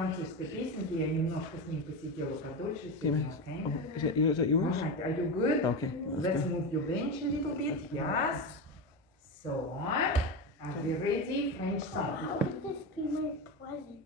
французской песенки, я немножко с ним посидела подольше сегодня, okay? Is that yours? Alright, are you good? Okay. Let's move your bench a little bit, yes. So, are we ready? French song. How would this be my present?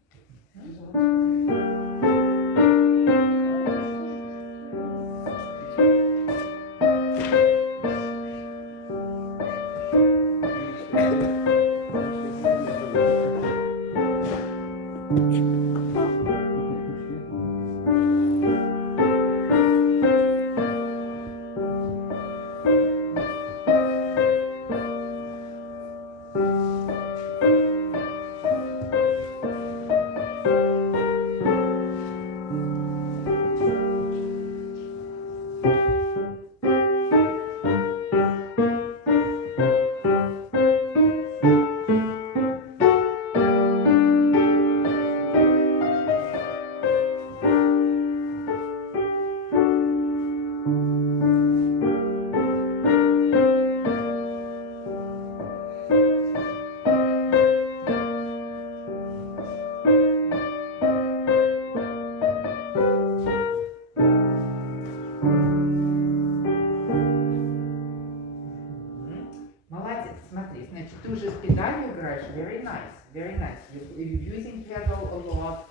Молодец, смотри, значит, ты уже с педалью играешь, very nice, very nice. You're using pedal a lot,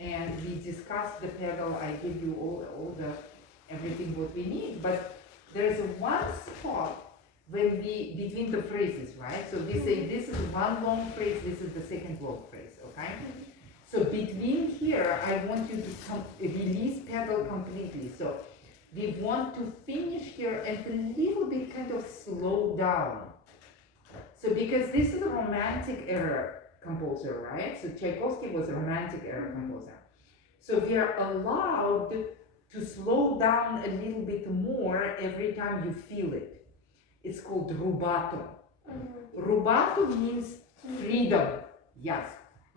and we discussed the pedal, I give you all the, everything what we need, but there's one spot when we, between the phrases, right? So we say this is one long phrase, this is the second long phrase, okay? So between here, I want you to release pedal completely. So we want to finish here and a little bit kind of slow down. So because this is a romantic era composer, right? So Tchaikovsky was a romantic era composer. So we are allowed to slow down a little bit more every time you feel it. It's called rubato. Rubato means freedom. Yes.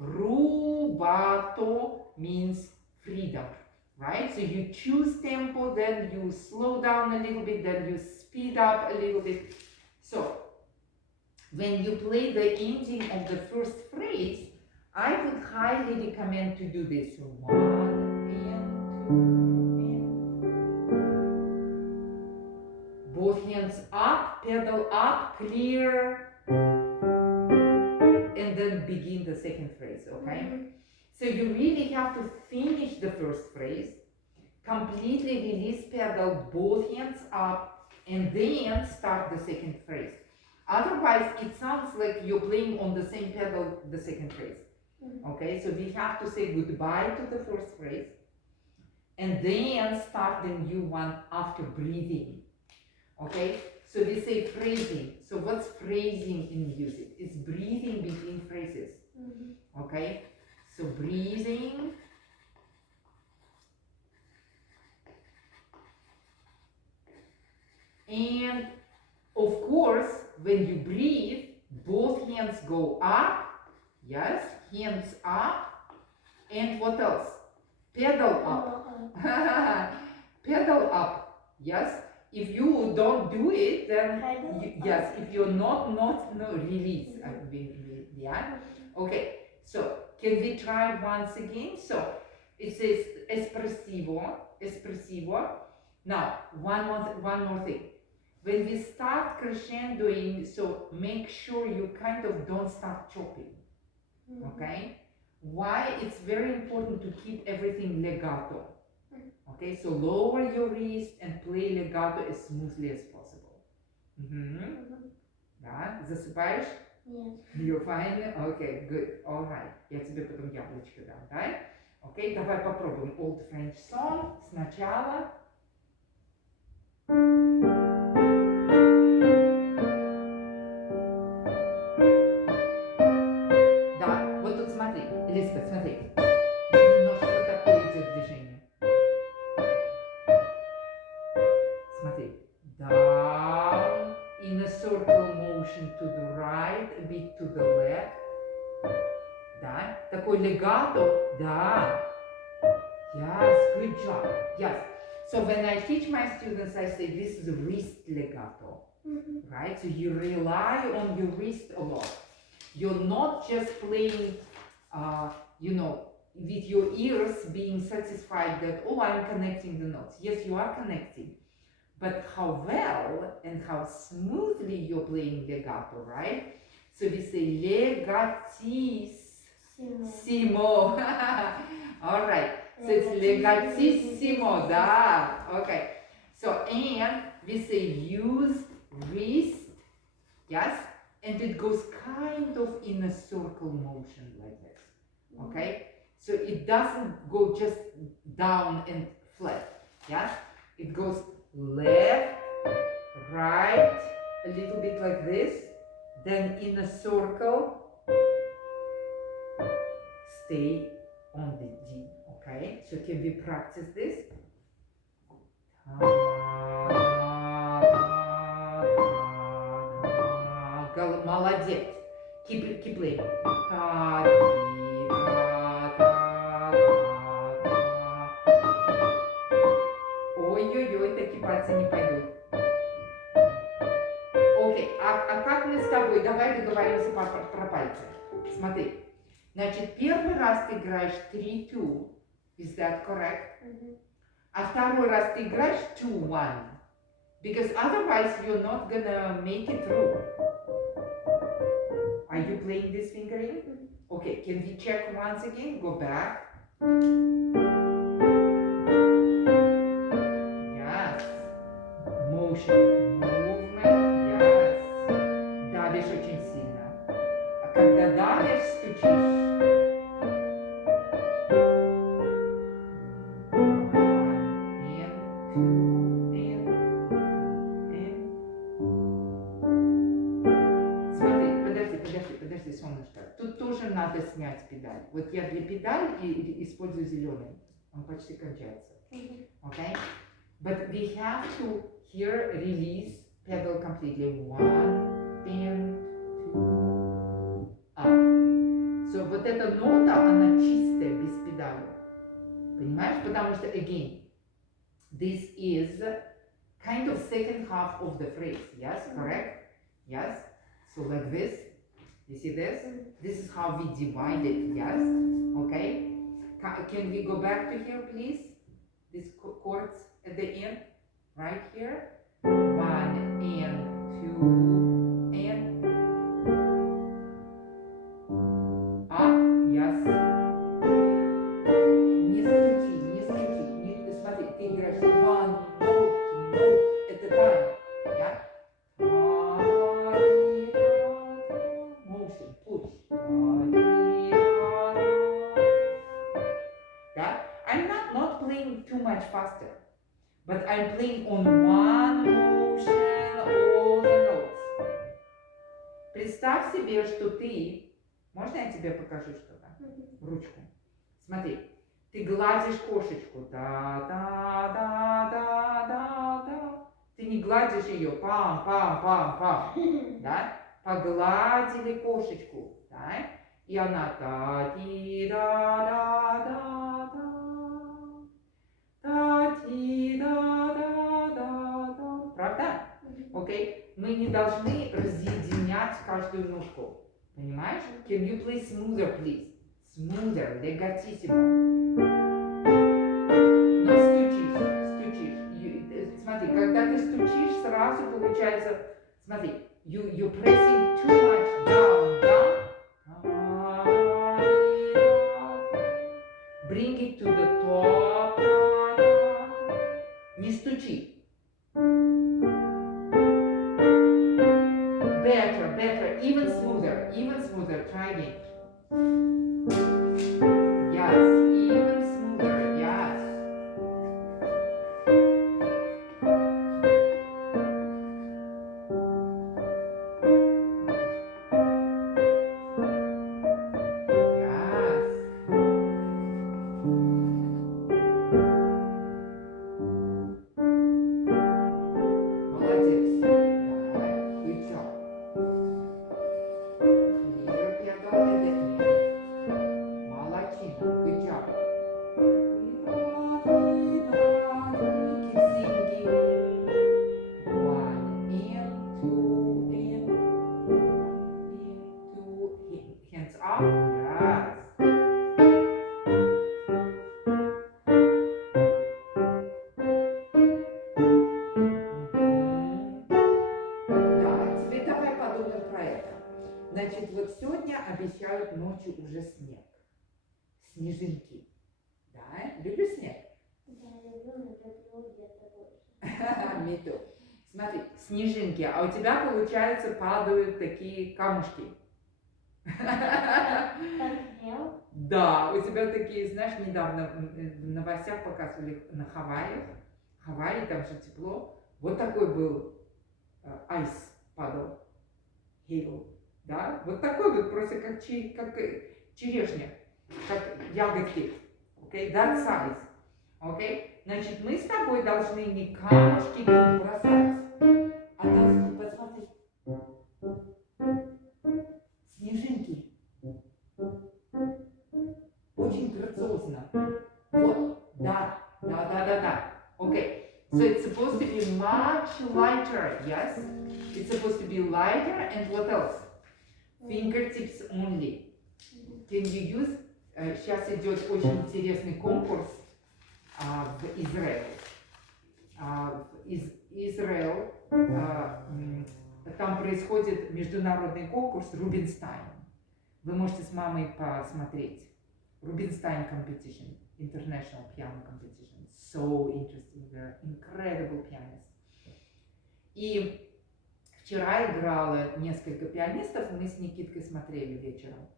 Rubato means freedom, right? So you choose tempo, then you slow down a little bit, then you speed up a little bit. So when you play the ending of the first phrase, I would highly recommend to do this. 1 and 2 and both hands up, pedal up, clear, and then begin the second phrase, okay? So you really have to finish the first phrase, completely release pedal, both hands up, and then start the second phrase. Otherwise, it sounds like you're playing on the same pedal the second phrase. Okay, so we have to say goodbye to the first phrase, and then start the new one after breathing. Okay, so we say phrasing. So what's phrasing in music? It's breathing between phrases. Okay, so breathing. And of course, when you breathe, both hands go up. Yes, hands up. And what else? Pedal up. Pedal up. Yes. If you don't do it, then yes. If you're not release. Yeah. Okay. So can we try once again? So it says espressivo, espressivo. Now one more thing. When we start crescendoing, so make sure you kind of don't start chopping. Okay? Why? It's very important to keep everything legato. Okay, so lower your wrist and play legato as smoothly as possible. Да, засыпаешь? Нет. You're fine? Okay, good. Alright. Я тебе потом яблочко дам, да? Окей, давай попробуем Old French Song сначала. Да, вот тут смотри, Элизабет, смотри. Немножко такое идет движение. Смотри. Down in a circle motion to the right, a bit to the left. Да, такой легато. Да. Yes, good job. Yes. So when I teach my students, I say this is a wrist legato. Right? So you rely on your wrist a lot. You're not just playing, with your ears being satisfied that, oh, I'm connecting the notes. Yes, you are connecting. But how well and how smoothly you're playing legato, right? So we say legatissimo. All right. So it's legatissimo, da. Okay. So, and we say use wrist, yes? And it goes kind of in a circle motion like this, okay? So it doesn't go just down and flat, yes? It goes left, right, a little bit like this, then in a circle, stay on the D, okay? So can we practice this? Молодец. Keep playing. Ой-ой-ой, такие пальцы не пойдут. Окей, а как мы с тобой? Давай договоримся про пальцы. Смотри. Значит, первый раз ты играешь 3-2. Is that correct? А второй раз ты играешь 2-1. Because otherwise you're not gonna make it through. Are you playing this fingering? Okay, can we check once again? Go back. Yes. Motion. Movement. Yes. Давишь очень сильно. А когда давишь, стучишь. Подожди, солнышко. Тут тоже надо снять педаль. Вот я для педали использую зеленый. Он почти кончается. Okay? But we have to here release pedal completely. 1 and 2 up. So вот эта нота, она чистая, без педали. Понимаешь? Потому что, again, this is kind of second half of the phrase. Yes, correct? Yes? So like this. You see this? This is how we divide it, yes? Okay? Can we go back to here, please? These chords at the end, right here. 1 and 2 and up, yes. Не стучи. Смотри, ты играешь one note at a time, yeah? Motion, push. Yeah? I'm not playing too much faster, but I'm playing on one motion all the notes. Представь себе, что ты... Можно я тебе покажу что-то? Ручку. Смотри, ты гладишь кошечку. Да-да-да-да-да-да. Ты не гладишь ее. Пам-пам-пам-пам. Да? Погладили кошечку, да? И она та-ти-да-да-да-да, та-ти-да-да-да-да. Правда? Окей? Мы не должны разъединять каждую ножку. Понимаешь? Can you play smoother, please? Smoother, legatissimo. Но стучишь. Смотри, когда ты стучишь, сразу получается, смотри, you're pressing too much down. Bring it to the top. Не стучи. Better, even smoother. Try again. Yes, even smoother, yes. снежинки. Да, люблю снег. Я люблю, но люблю где-то больше. Me too. Смотри, снежинки, а у тебя, получается, падают такие камушки. Как грел? Да, у тебя такие, знаешь, недавно в новостях показывали на Хавайях. Хавайи, там же тепло. Вот такой был айс падал, hail, да? Вот такой вот просто как черешня, как ягодки. Okay, that size. Okay? Значит, мы с тобой должны не камушки тут бросать, а должны, посмотри, снежинки. Очень грациозно. Вот, да. Okay, so it's supposed to be much lighter, yes? It's supposed to be lighter, and what else? Fingertips only. Can you use? Сейчас идет очень интересный конкурс в Израиле. Израиль, там происходит международный конкурс Рубинштейн. Вы можете с мамой посмотреть. Rubinstein competition, international piano competition. So interesting, they're incredible pianists. И вчера играло несколько пианистов, мы с Никиткой смотрели вечером.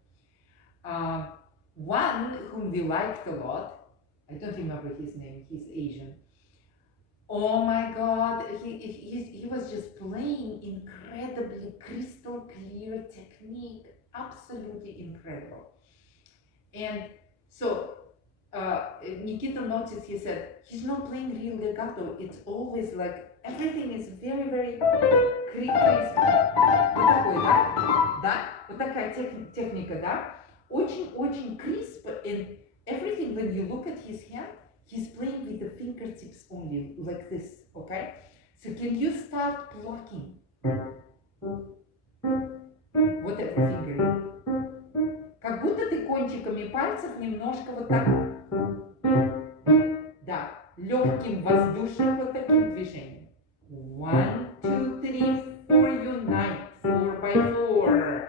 One whom we liked a lot, I don't remember his name, he's Asian. Oh my God, he was just playing incredibly crystal clear technique, absolutely incredible. And so Nikita noticed, he said, he's not playing real legato, it's always like, everything is very, very crisp. Вот такой, да? Да? Вот такая техника, да? Очень crisp, and everything, when you look at his hand, he's playing with the fingertips only, like this, okay? So can you start plucking? Вот этот фингеринг. Как будто ты кончиками пальцев немножко вот так. Да, легким воздушным вот таким движением. 1, 2, 3, 4, unite. 4 by 4.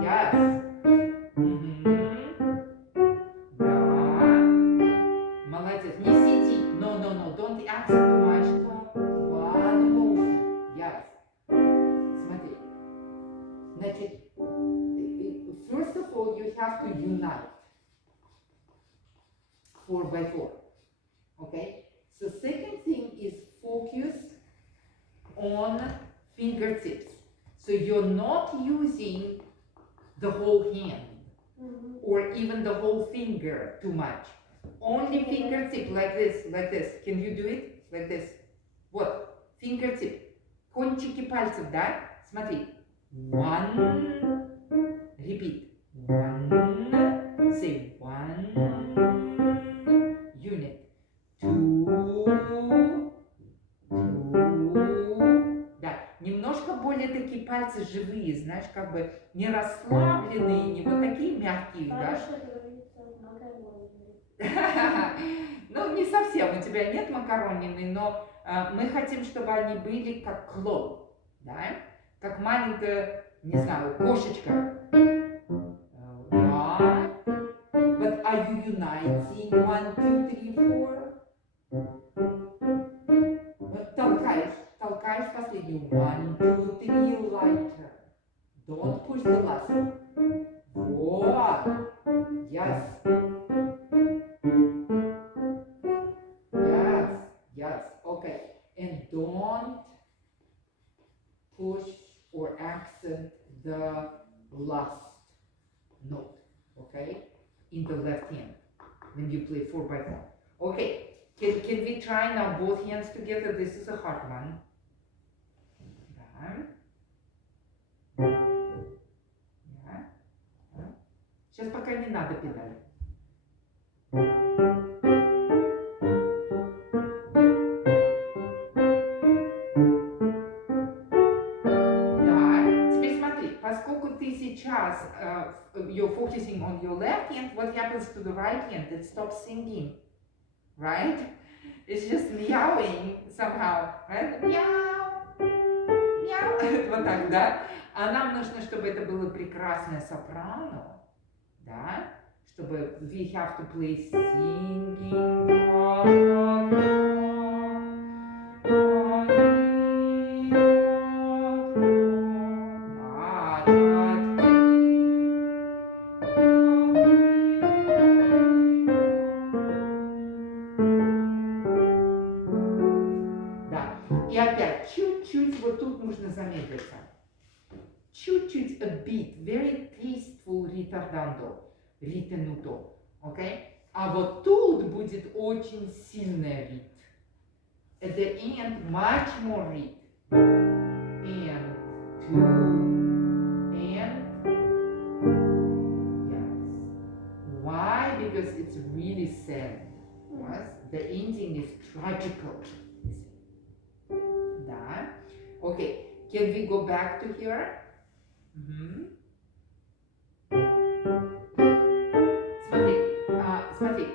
Yes. Да. Молодец. Не сиди. No. Don't ask too much. One motion. Yes. Смотри. Значит, first of all, you have to unite 4 by 4. Okay? So second thing is focus on fingertips. So you're not using the whole hand or even the whole finger too much. Only fingertip, like this. Can you do it? Like this. Вот, fingertip. Кончики пальцев, да? Смотри. 1. Repeat. 1. Say 1. Unit. 2. Да, немножко более такие пальцы живые, знаешь, как бы не расслабленные, не вот такие мягкие, да? Ну, не совсем, у тебя нет макаронины, но мы хотим, чтобы они были как клоу, да? Как маленькая, не знаю, кошечка. Да. But are you uniting? 1, 2, 3, 4? Толкаешь последнюю. 1, 2, 3, lighter. Don't push the last one. Вот. Yes. Okay. And don't push or accent the last note. Okay? In the left hand when you play 4 by 4. Okay. Can we try now both hands together? This is a hard one. Yeah. Сейчас пока не надо педали. Да. Теперь смотри, поскольку ты сейчас you're focusing on your left hand, what happens to the right hand? It stops singing. Right? It's just meowing somehow, right? Meow, meow. Вот так, да? А нам нужно, чтобы это было прекрасное сопрано, да? чтобы we have to play singing. Да. И опять чуть-чуть вот тут нужно замедлиться. Чуть-чуть, a bit, very tasteful ritardando, ritenuto, окей? А вот тут будет очень сильный рит. At the end, much more read. And two, and yes. Why? Because it's really sad. Yes? The ending is tragical. Да. Okay. Can we go back to here? Смотри.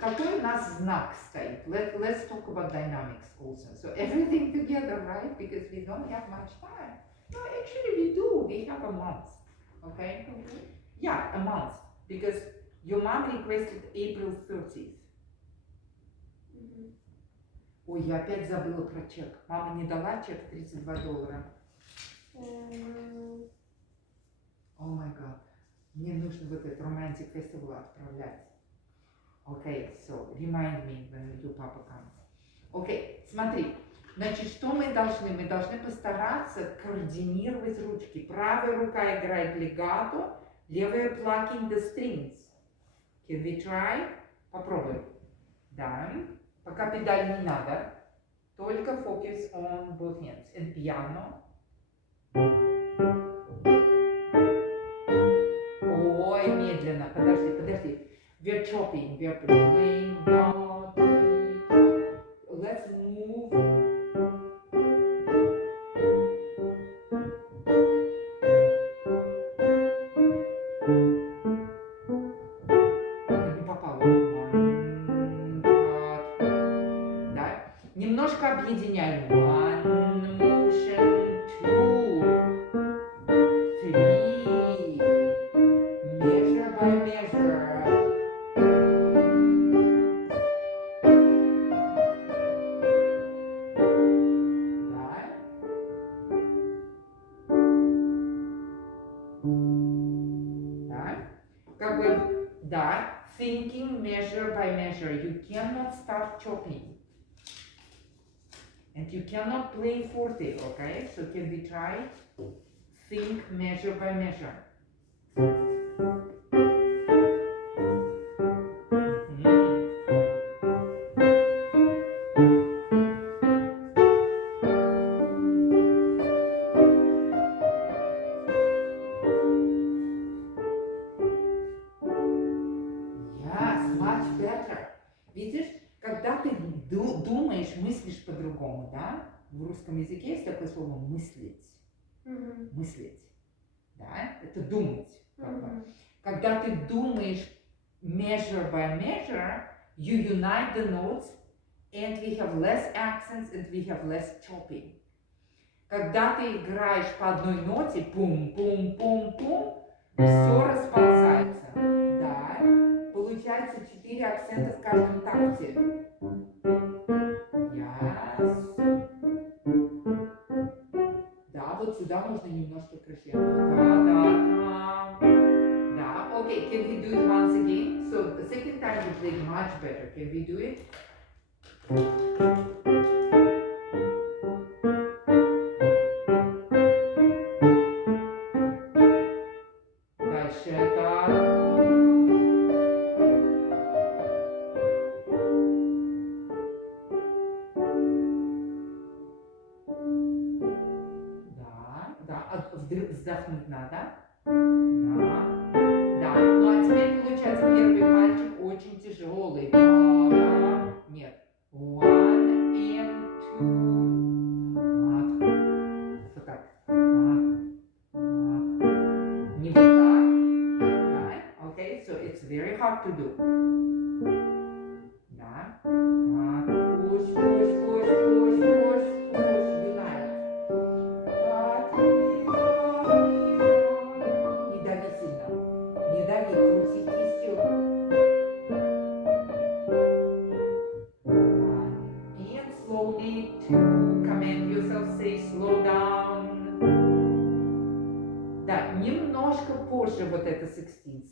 Какой у нас знак стоит? Let's talk about dynamics also. So everything together, right? Because we don't have much time. No, actually we do. We have a month. Okay? Yeah, a month. Because your mom requested April 30th. Ой, я опять забыла про чек. Мама не дала чек $32. О май гад. Мне нужно вот этот Romantic Festival отправлять. Okay, so remind me when your papa comes. Okay, смотри. Значит, что мы должны? Мы должны постараться координировать ручки. Правая рука играет легато, левая plucking the strings. Can we try? Попробуй. Да. Пока педаль не надо. Только focus on both hands. And piano. Ой, медленно. Подожди. We're chopping. We're playing down. Let's move. Не попало. Да? Немножко объединяем. One motion, two, three. Measure by measure. Thinking measure by measure. You cannot start chopping. And you cannot play forte, okay? So can we try? Think measure by measure. Видишь, когда ты думаешь, мыслишь по-другому, да? В русском языке есть такое слово мыслить. Мыслить. Да? Это думать. Когда ты думаешь measure by measure, you unite the notes and we have less accents and we have less chopping. Когда ты играешь по одной ноте, пум-пум-пум-пум, все расползается. Да? Получается 4 акцента в каждом такте. Yes. Да, вот сюда можно немножко крещендо. Да, okay, can we do it once again? So the second time we played much better. Can we do it? Дальше так. Вздохнуть надо. Да. Да. Ну а теперь получается первый пальчик очень тяжелый. Да. Нет. One and two. Вот. Вот так. Вот. Не вот так. Right? Okay, so it's very hard to do. Да. Push, push, push, push, push, push. Unite.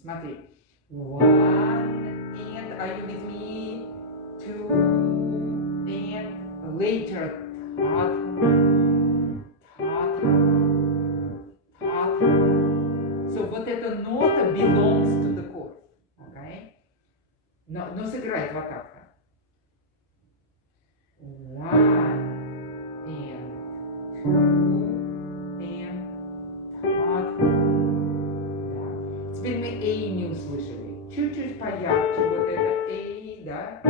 Смотри. One, and are you with me? Two, and later. Ta-ta, ta-ta. So вот эта нота belongs to the chord. Okay? Но сыграет вот так. One, and two, and ta-ta. Теперь мы A не услышали. Чуть-чуть поярче вот это A, да?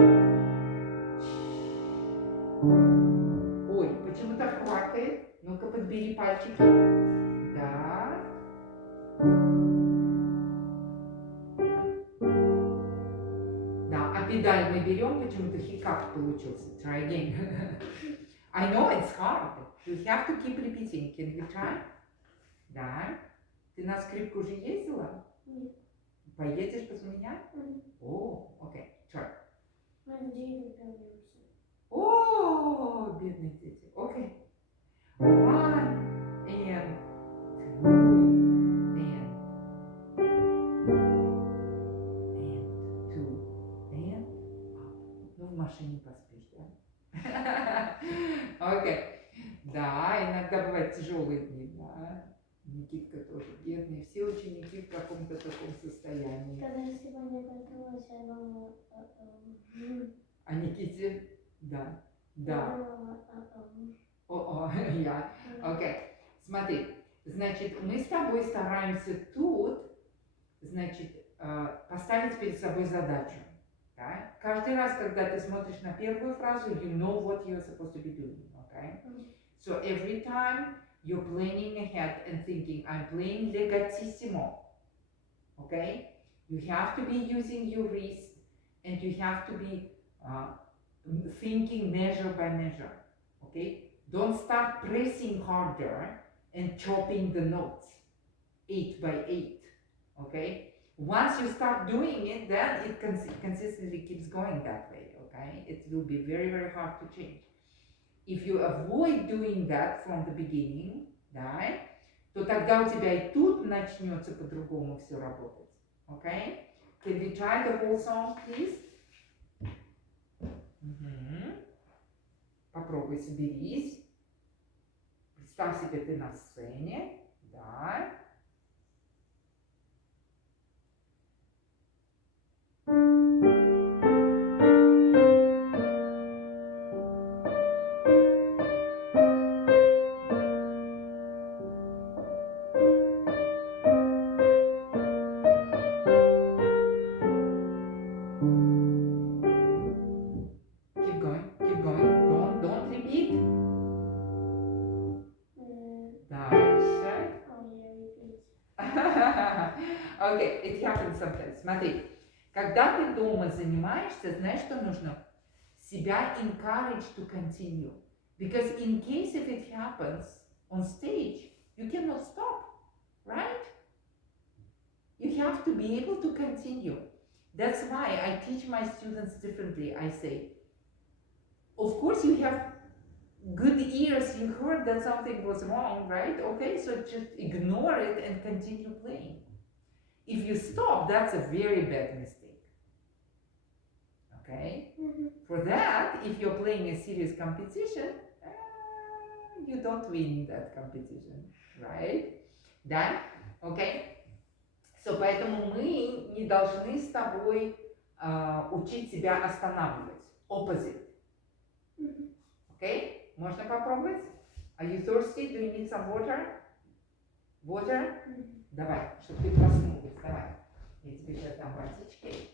Ой, почему-то хватает. Ну-ка, подбери пальчики. Да. Да, а педаль мы берем, почему-то хикап получился. Try again. I know it's hard. You have to keep repeating. Can you try? Да. Ты на скрипку уже ездила? Нет. Поедешь после меня? Мгм. О, окей, try. Мы с Джейдом вернемся. О, бедные дети. Окей. One, and two, and two, and up. Ну, в машине поспишь, да? Окей. Да, иногда бывают тяжелые дни, да. Никитка тоже бедный. Все ученики в каком-то таком состоянии. Когда я сегодня проснулась, я думала, А Никите? Да. Да. О, я. Окей. Смотри. Значит, мы с тобой стараемся тут, значит, поставить перед собой задачу. Да? Каждый раз, когда ты смотришь на первую фразу, you know what you're supposed to be doing. Okay? So every time you're planning ahead and thinking, I'm playing legatissimo. Okay? You have to be using your wrist and you have to be thinking measure by measure. Okay? Don't start pressing harder and chopping the notes 8 by 8. Okay? Once you start doing it, then it consistently keeps going that way. Okay? It will be very, very hard to change. If you avoid doing that from the beginning, да, то тогда у тебя и тут начнется по-другому все работать. Okay? Can we try the whole song, please? Попробуй, соберись. Представь себе, ты на сцене. Да. Keep going, keep going. Don't repeat. Дальше. Okay, it happens sometimes. Смотри, когда ты дома занимаешься, знаешь, что нужно? Себя encourage to continue. Because in case if it happens on stage, you cannot stop, right? You have to be able to continue. That's why I teach my students differently. I say, of course you have good ears, you heard that something was wrong, right? Okay, so just ignore it and continue playing. If you stop, that's a very bad mistake. Okay? For that, if you're playing a serious competition, you don't win that competition, right? Да? Okay? So, поэтому мы не должны с тобой учить себя останавливать. Opposite. Okay? Можно попробовать? Are you thirsty? Do you need some water? Water? Давай, чтобы ты проснулась. Давай. Я тебе сейчас дам водички.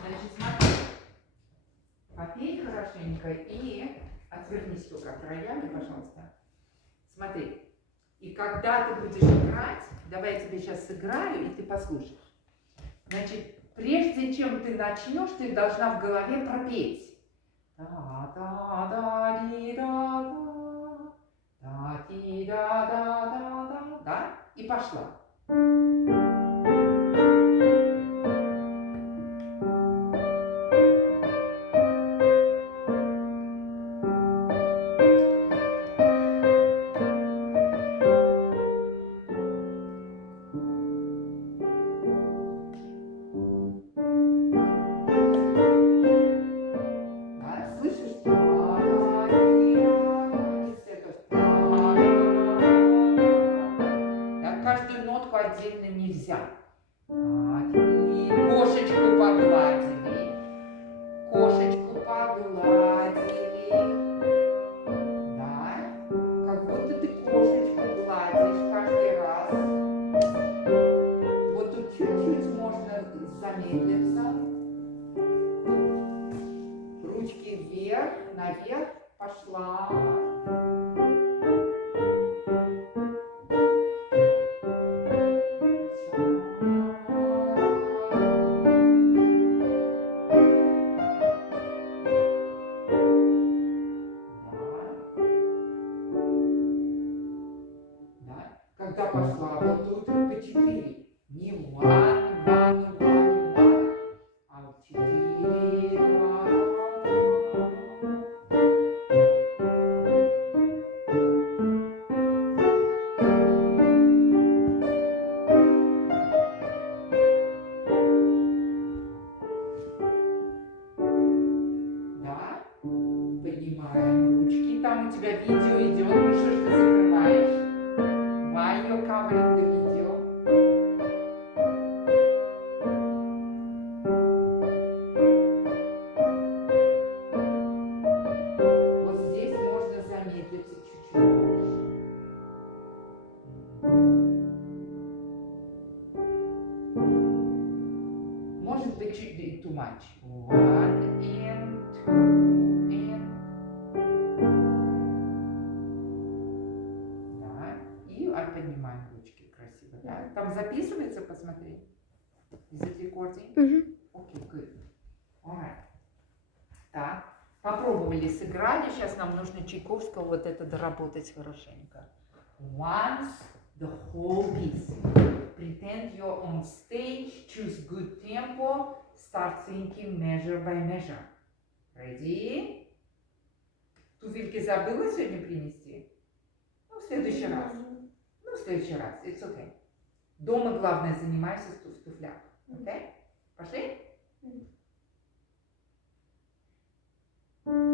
Значит, смотри. Попей хорошенько и отвернись только от рояля, пожалуйста. Смотри. И когда ты будешь играть, давай я тебе сейчас сыграю, и ты послушаешь. Значит, прежде чем ты начнешь, ты должна в голове пропеть. Да? И пошла. Да? Поднимаем ручки. Там у тебя видео идет. Ну что ж ты закрываешь? Why you're covering the video? Вот здесь можно замедлиться чуть-чуть больше. Может быть чуть too much. One and two and. Да. И поднимаем ручки красиво. Да? Там записывается, посмотри. Is it recording? Okay, good. Alright. Так. Попробовали, сыграли. Сейчас нам нужно Чайковского вот это доработать хорошенько. Once the whole piece. Pretend you're on stage, choose good tempo, start thinking measure by measure. Ready? Туфельки забыла сегодня принести? Ну, в следующий раз. Ну, в следующий раз. It's okay. Дома, главное, занимайся в туфлях. Okay? Пошли? Good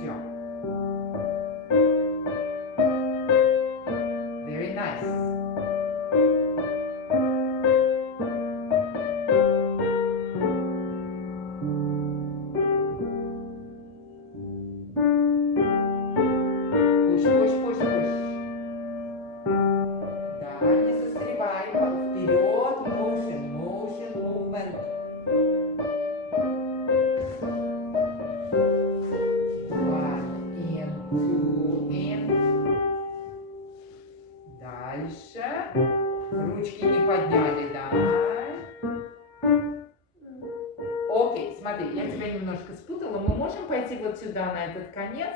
job. Very nice. Push, push, push, push. Да, не застревай. Вперед, motion, motion, movement. One and two and. Дальше. Ручки не подняли, да. Окей, смотри, я тебя немножко спутала. Мы можем пойти вот сюда, на этот конец.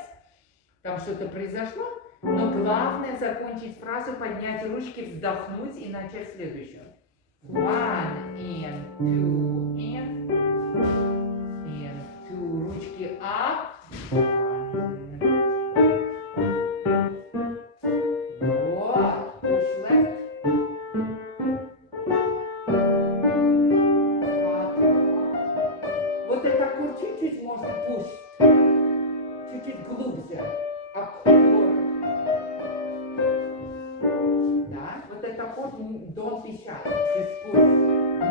Там что-то произошло. Но главное закончить фразу, поднять ручки, вздохнуть и начать следующую. One and two and two. Ручки up. Вот. Push left. Вот это аккорд чуть-чуть можно push. Чуть-чуть глубже. Аккорд. Да? Вот это аккорд don't be shy. Just push.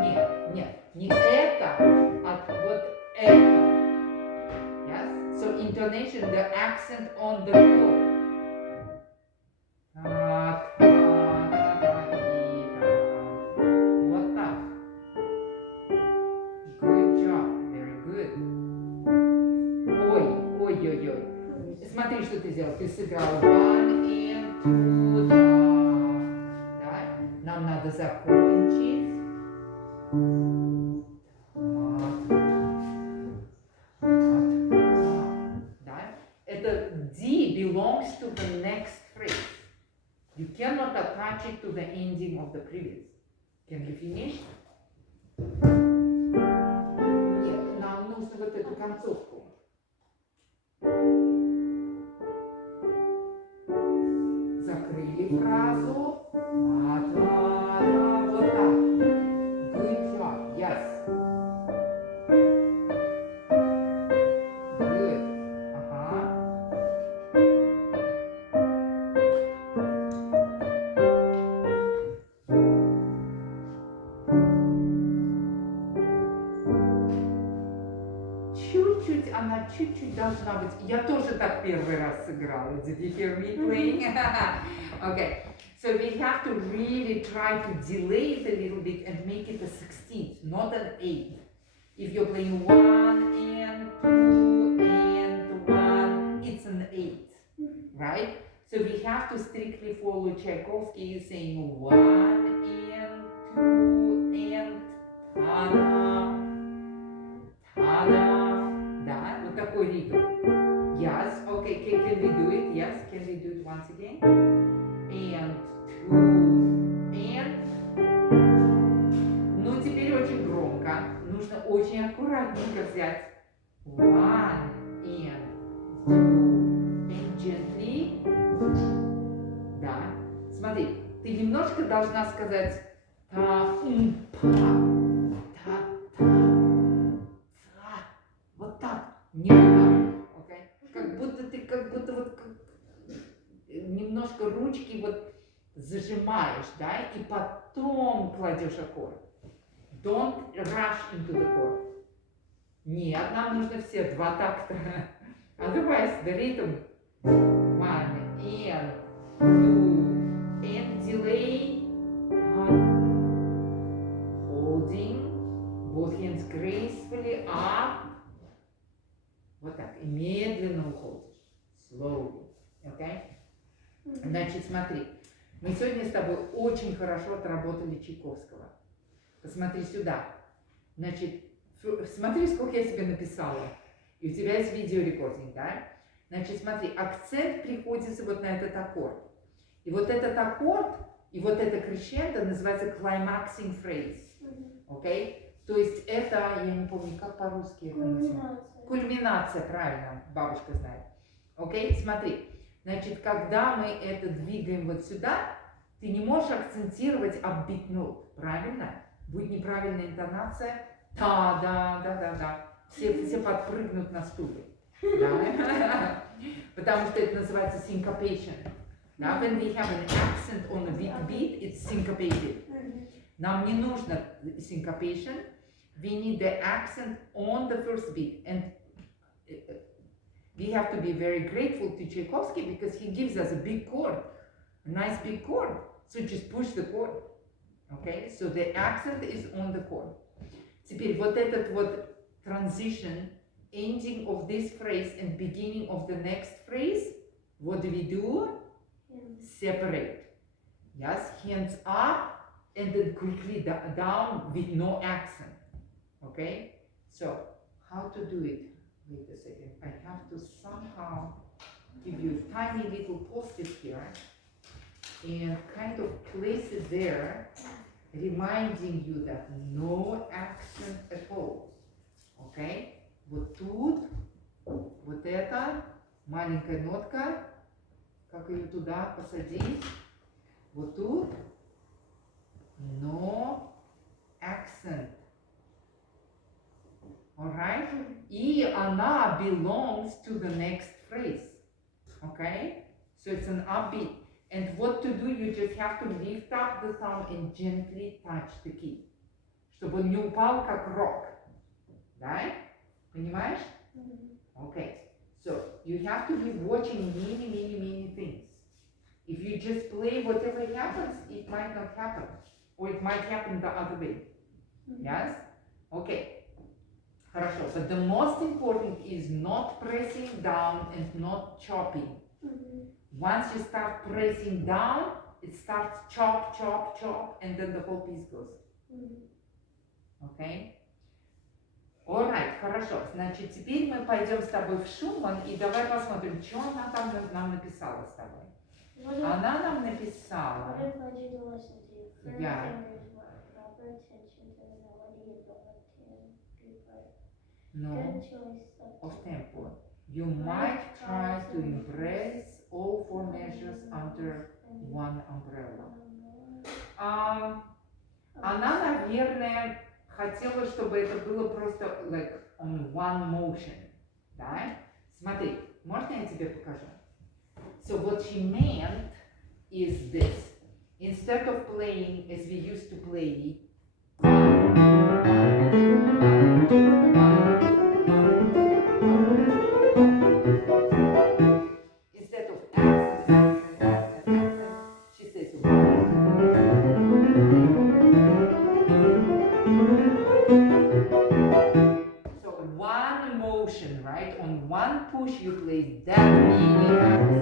Нет, нет. Не это, а вот это. Yes? So intonation, the accent on the chord. Вот так. Good job. Very good. Ой, ой-ой-ой. Смотри, что ты сделал. Ты сыграл one and two, да. Нам надо закончить. Да. Это D belongs to the next phrase. You cannot attach it to the ending of the previous. Can you finish? Нет, нам нужно вот эту концовку. Закрыли фразу. Вот так. Good job. Yes. Good. Ага. Чуть-чуть, она чуть-чуть должна быть. Я тоже так первый раз сыграла. Did you hear me playing? Okay. So we have to really try to delay it a little bit and make it a 16th, not an 8th. If you're playing 1 and 2 and 1, it's an 8, right? So we have to strictly follow Tchaikovsky saying 1 and 2 and ta-da, ta-da. Да, вот такой ритм. Yes, okay, can we do it? Yes, can we do it once again? And two, and. Ну, теперь очень нужно очень аккуратненько взять. One and two and gently. Да. Смотри, ты немножко должна сказать та-па, та-та. Вот так, не вот так, окей? Как будто вот немножко ручки вот зажимаешь, да, и потом кладешь аккорд. Don't rush into the chord. Нет, нам нужно все два такта. Otherwise, the rhythm. One and two and delay. Holding both hands gracefully up. Вот так. И медленно уходишь. Slowly. Okay? Значит, смотри. Мы сегодня с тобой очень хорошо отработали Чайковского. Посмотри сюда. Значит, смотри, сколько я себе написала. И у тебя есть видеорекординг, да? Значит, смотри, акцент приходится вот на этот аккорд. И вот этот аккорд, и вот это крещендо называется climaxing phrase. Окей? То есть это, я не помню, как по-русски это называется. Кульминация, правильно, бабушка знает. Окей? Смотри. Значит, когда мы это двигаем вот сюда, ты не можешь акцентировать upbeat note, правильно? Будет неправильная интонация. Да. Все подпрыгнут на стуле. Да? Потому что это называется syncopation. Да? When we have an accent on a weak beat, it's syncopated. Нам не нужно syncopation. We need the accent on the first beat. And we have to be very grateful to Tchaikovsky because he gives us a big chord, a nice big chord. So just push the chord. Okay? So the accent is on the chord. Теперь вот этот вот transition, ending of this phrase and beginning of the next phrase, what do we do? Separate. Yes, hands up and then quickly down with no accent. Okay? So, how to do it? Wait a second. I have to somehow give you a tiny little post-it here and kind of place it there, reminding you that no accent at all. Okay? Вот тут, вот это, маленькая нотка, как ее туда посадить, вот тут, no accent. Alright? И она belongs to the next phrase. Okay? So it's an upbeat. And what to do, you just have to lift up the thumb and gently touch the key. Чтобы он не упал как рок. Да? Понимаешь? Okay. So you have to be watching many things. If you just play whatever happens, it might not happen. Or it might happen the other way. Yes? Okay. Хорошо. But the most important is not pressing down and not chopping. Once you start pressing down, it starts chop, and then the whole piece goes. Okay? Alright, хорошо. Значит, теперь мы пойдем с тобой в Шуман и давай посмотрим, что она там нам написала с тобой. Она нам написала... No, of tempo. You might try to embrace all four measures under one umbrella. Она, наверное, хотела, чтобы это было просто like on one motion. Да? Смотри, можно я тебе покажу? So what she meant is this. Instead of playing as we used to play, instead of accent, she says so one motion, right? On one push you play that many accents.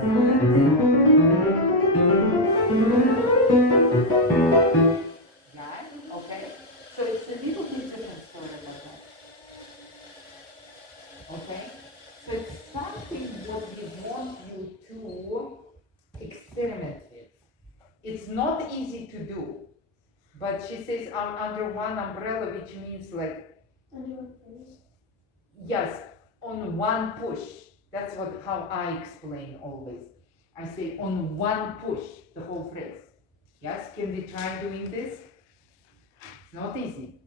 Right? Okay? So it's a little bit different story like that. Okay? So it's something what we want you to experiment with. It's not easy to do, but she says under one umbrella, which means like I do it first. Yes, on one push. That's how I explain always. I say on one push, the whole phrase. Yes, can we try doing this? It's not easy.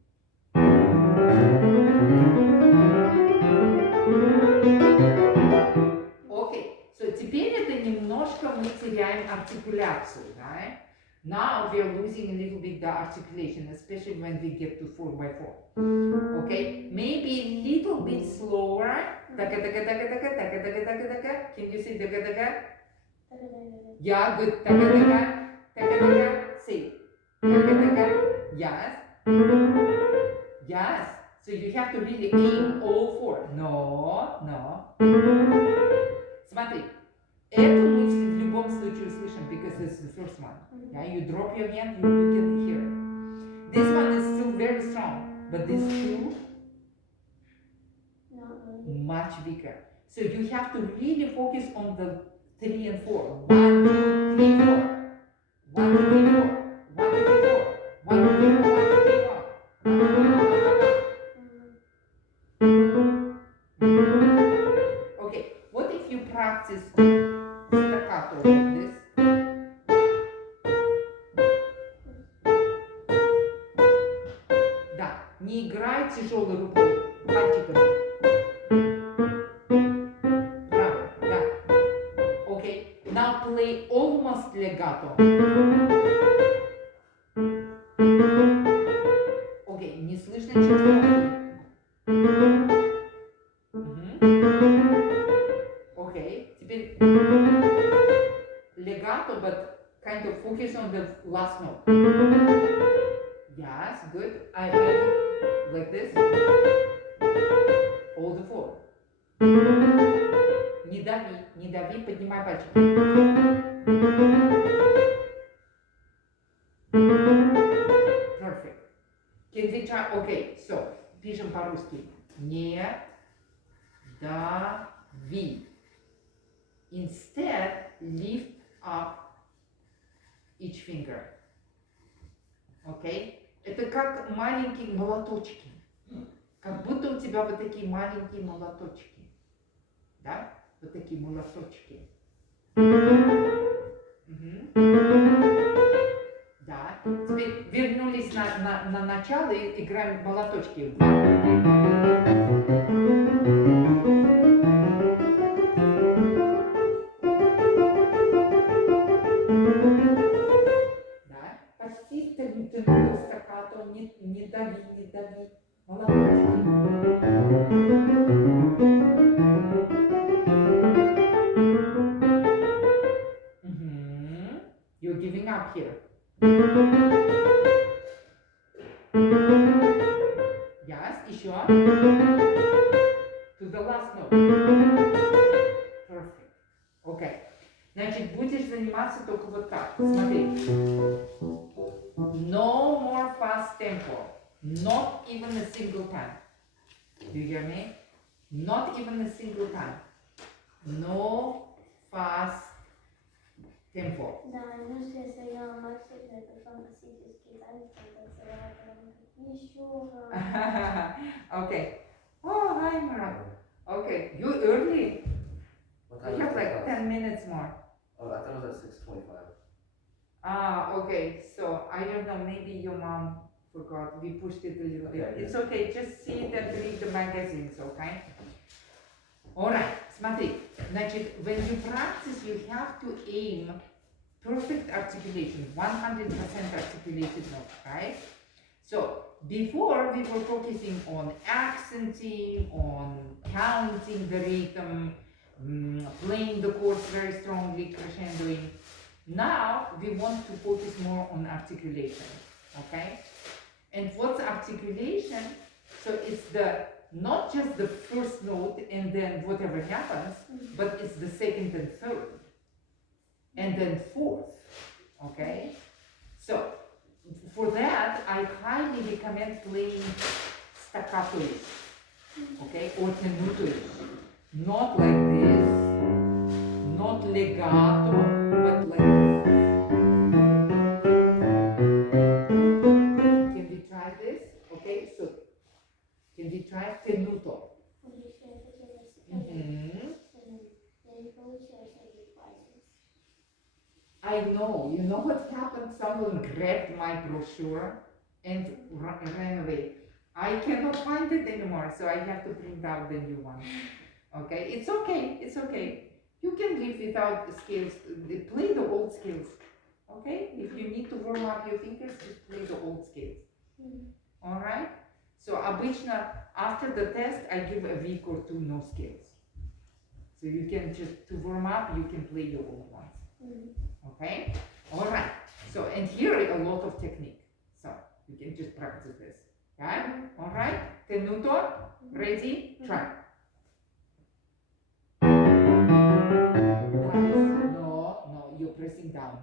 Окей, so теперь это немножко мы теряем артикуляцию, да? Now we are losing a little bit the articulation, especially when we get to 4x4. Okay, maybe a little bit slower. Taka taka taka taka taka taka taka taka. Can you say taka taka? Yeah, good. Taka taka taka taka. Say taka taka. Yes. Yes. So you have to really aim all four. No, no. Смотри, эту мы в любом случае услышим, because this is the first one. Yeah, you drop your hand, you can hear it. This one is still very strong, but these two much weaker. So you have to really focus on the 3 and 4. 1, 2, 3, 4. 1, 2, 3, 4. 1, 2, 3, 4. 1, 2, 3, 4. 1, 2, 3, 4. Okay, what if you practice staccato like this? Да, не играй тяжелой рукой, пальчиками. Браво, да. Okay, now play almost legato. Okay, не слышно четвертую. Okay, теперь legato, but kind of focus on the last note. Yes, good. I like this. All the 4. Не дави, поднимай пальчики. Perfect. Can we try? Okay, so пишем по-русски. Не дави. Instead, lift up each finger. Okay? Это как маленькие молоточки. Как будто у тебя вот такие маленькие молоточки. Да? Вот такие молоточки. Да. Теперь вернулись на начало и играем молоточки. Да. Почти тянутый стаккато, не дави. Молоточки. You're giving up here. Yes, еще. To the last note. Perfect. Okay. Значит, будешь заниматься только вот так. Смотри. No more fast tempo. Not even a single time. Do you hear me? Not even a single time. No fast tempo. Да, ну если я мастер, это фантастический танец, еще раз. Okay. Oh, hi, Murat. Okay, you early. What You time have is like it? 10 minutes more. Oh, I thought it was at 6:25. Ah, okay. So I don't know. Maybe your mom forgot. We pushed it a little bit. Okay. It's okay. Just see it and read the magazines, okay? Alright. Смотри. Значит, when you practice, you have to aim perfect articulation, 100% articulated note, right? So before we were focusing on accenting, on counting the rhythm, playing the chords very strongly, crescendoing. Now we want to focus more on articulation, okay? And what's articulation? So it's not just the first note and then whatever happens, but it's the second and third, and then fourth, okay? So for that, I highly recommend playing staccato-ish, okay, or tenuto-ish. Not like this, not legato, but like this. Can we try this? Okay, so Can we try tenuto? Mm-hmm. Mm-hmm. I know. You know what happened? Someone grabbed my brochure and ran away. I cannot find it anymore, so I have to print out the new one. Okay, it's okay. It's okay. You can live without scales. Play the old scales. Okay, if you need to warm up your fingers, just play the old scales. All right. So обычно after the test, I give a week or two no scales. So you can just to warm up, you can play your old ones. Okay. All right. So and here a lot of technique. So you can just practice this. Okay. All right. Tenuto. Ready? Try. No, you're pressing down.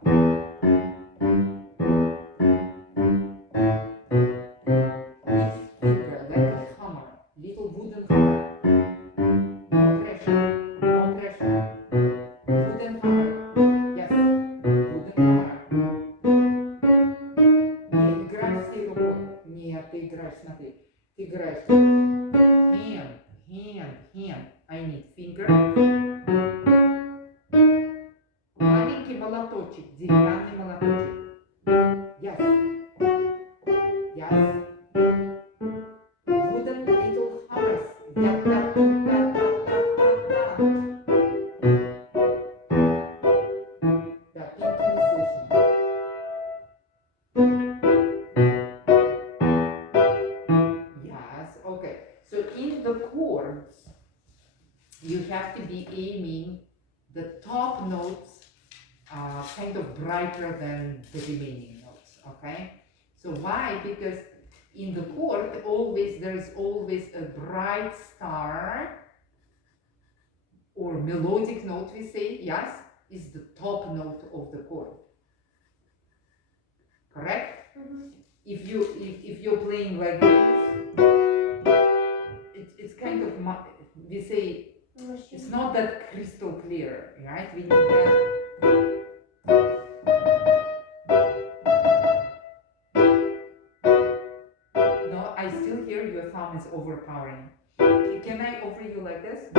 Each finger like a hammer, little wooden hammer. No pressure, no pressure. Wooden hammer. Yes, wooden hammer. Не играй всей рукой. Нет, ты играешь, смотри. Ты играешь. Hand. I need finger. Маленький молоточек, деревянный молоточек. Yes. Wooden little hammers. The pinky не слышно. Yes, okay. So in the chords, you have to be aiming the top notes kind of brighter than the remaining notes, okay? So why? Because in the chord, there is always a bright star or melodic note, we say, yes, is the top note of the chord. Correct? If you're playing like this, it's kind of, we say, it's not that crystal clear, right? We need that. No, I still hear your thumb is overpowering. Can I offer you like this?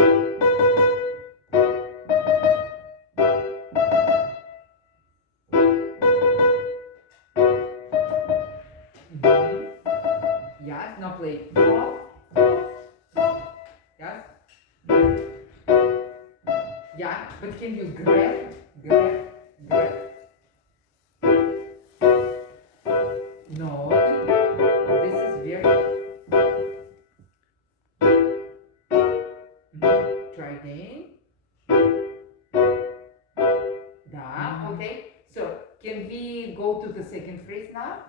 Yes, now play. Yes. Yeah, but can you grab? No, this is very. Try again. Da, okay. So can we go to the second phrase now?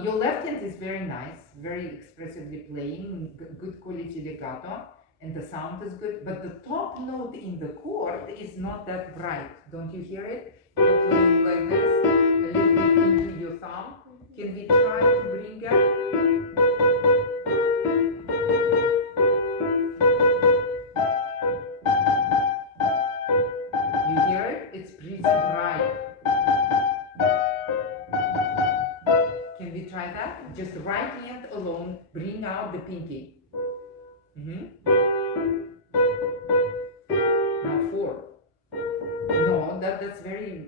Your left hand is very nice, very expressively playing, good quality legato, and the sound is good, but the top note in the chord is not that bright. Don't you hear it? You're playing like this, a little bit into your thumb. Can we try to bring up? You hear it? It's pretty bright. Can we try that? Just right hand alone, bring out the pinky. Now 4. No, that's very.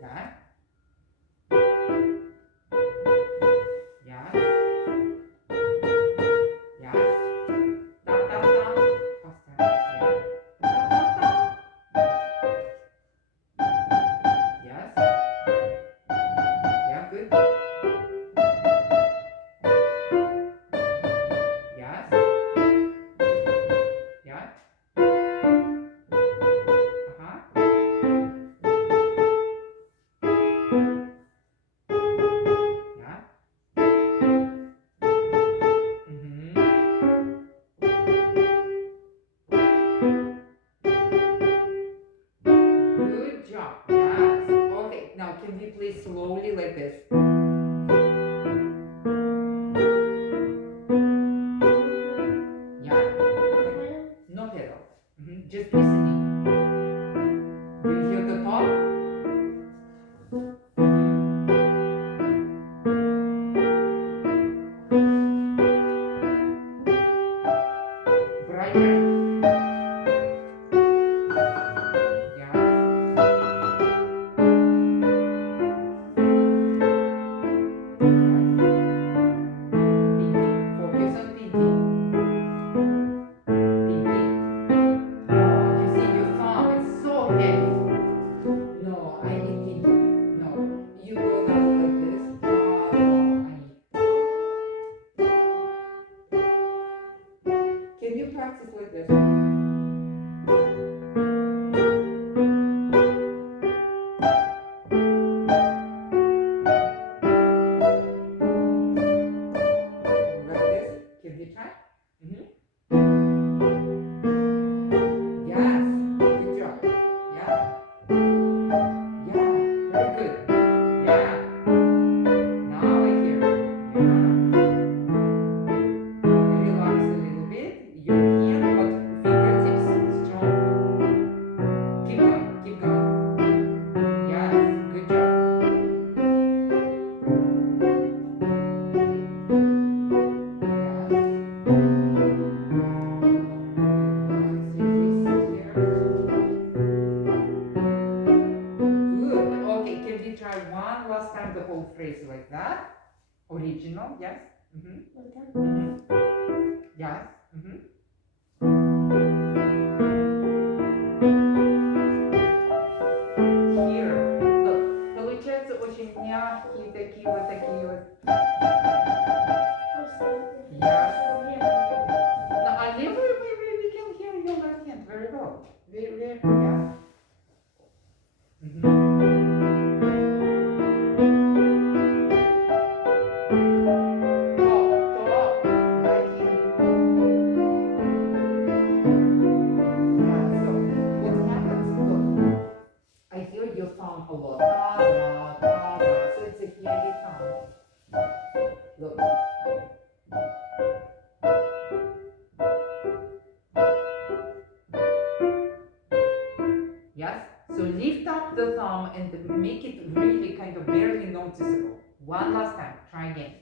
Yeah. Yeah. Yeah. Ta ta ta. Faster. Yeah. Ta ta ta. Yes. Yeah, good. now can we play slowly like this? Yeah, no pedal. Just listening. Do you hear the top? Brighter. Yes. Pinky. Focus on pinky. Pinky. No, you see your thumb is so heavy. No, I need pinky. No, you go down like this. No, can you practice like this? Like this? Can you try? Yes, good job. Yeah. Yeah, very good. Yeah. Now I hear. Yeah. Relax a little bit. Your hand, but fingertips strong. Keep going, keep going. Yes, good job. Good. Okay, can we try one last time the whole phrase like that? Original, yes? Yes. Here. Look, получается очень мягкие такие вот такие вот. Yes. No, a little we can hear your left hand very well. Very, very, yeah. Top, right hand. Yeah, so what happens, look, I hear your thumb a lot. Da, da, da, da. So it's a heavy thumb. Look. Yes? So lift up the thumb and make it really kind of barely noticeable. One last time. Try again.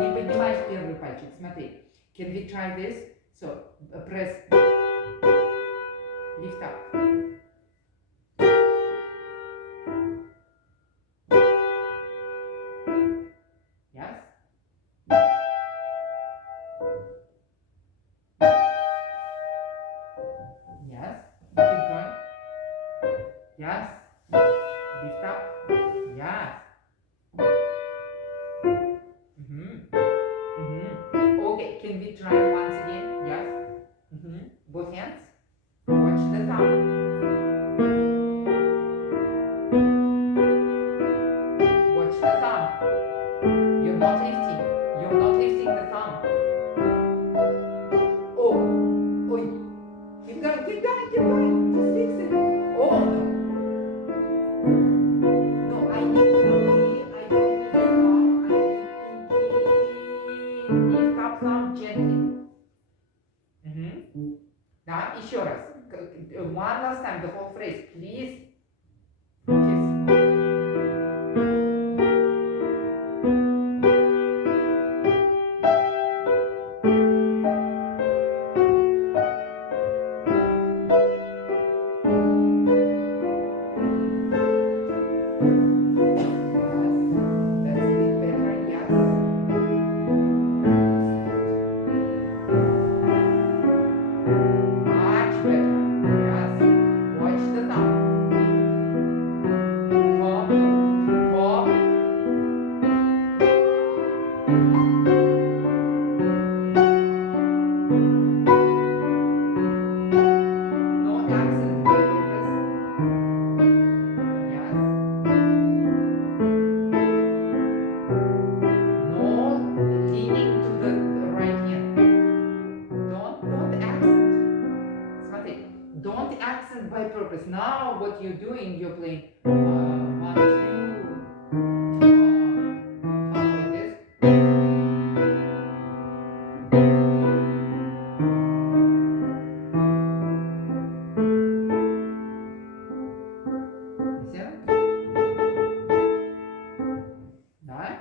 Не поднимаешь первый пальчик. Смотри. Can we try this? So press. Lift up. Yes? Yes. Keep going. Yes. Lift up. Yes. Okay, can we try once again? Yes. Both hands. Watch the thumb. Watch the thumb. You're not lifting. You're not lifting the thumb. Oh. Oi. Keep going, keep going, keep going. Just fix it. Oh no. No, I need pinky. I don't need the thumb. I need pinky. Lift up thumb gently. Да, еще раз. One last time, the whole phrase. Please. Kiss. Much better. Yes. Watch the thumb. by purpose. Now what you're doing, you're playing 1, 2, like this. You see that? Да?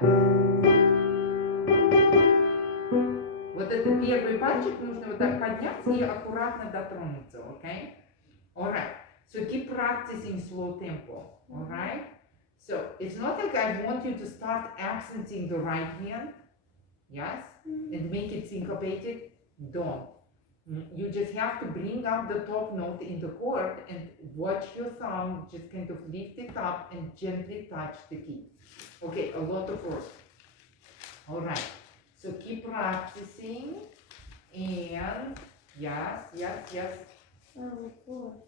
Вот этот первый пальчик нужно вот так поднять и аккуратно дотронуться, okay? Alright, so keep practicing slow tempo, alright? So it's not like I want you to start accenting the right hand, yes? And make it syncopated, don't. You just have to bring up the top note in the chord and watch your thumb, just kind of lift it up and gently touch the key. Okay, a lot of work. Alright, so keep practicing and yes. Oh, cool.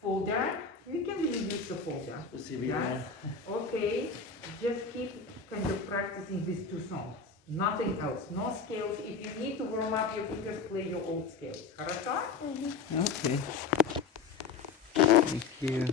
Folder, we can reuse the folder. Specific Yes. Okay, just keep kind of practicing these two songs. Nothing else, no scales. If you need to warm up your fingers, play your old scales. Хорошо? Mhm. Okay. Thank you.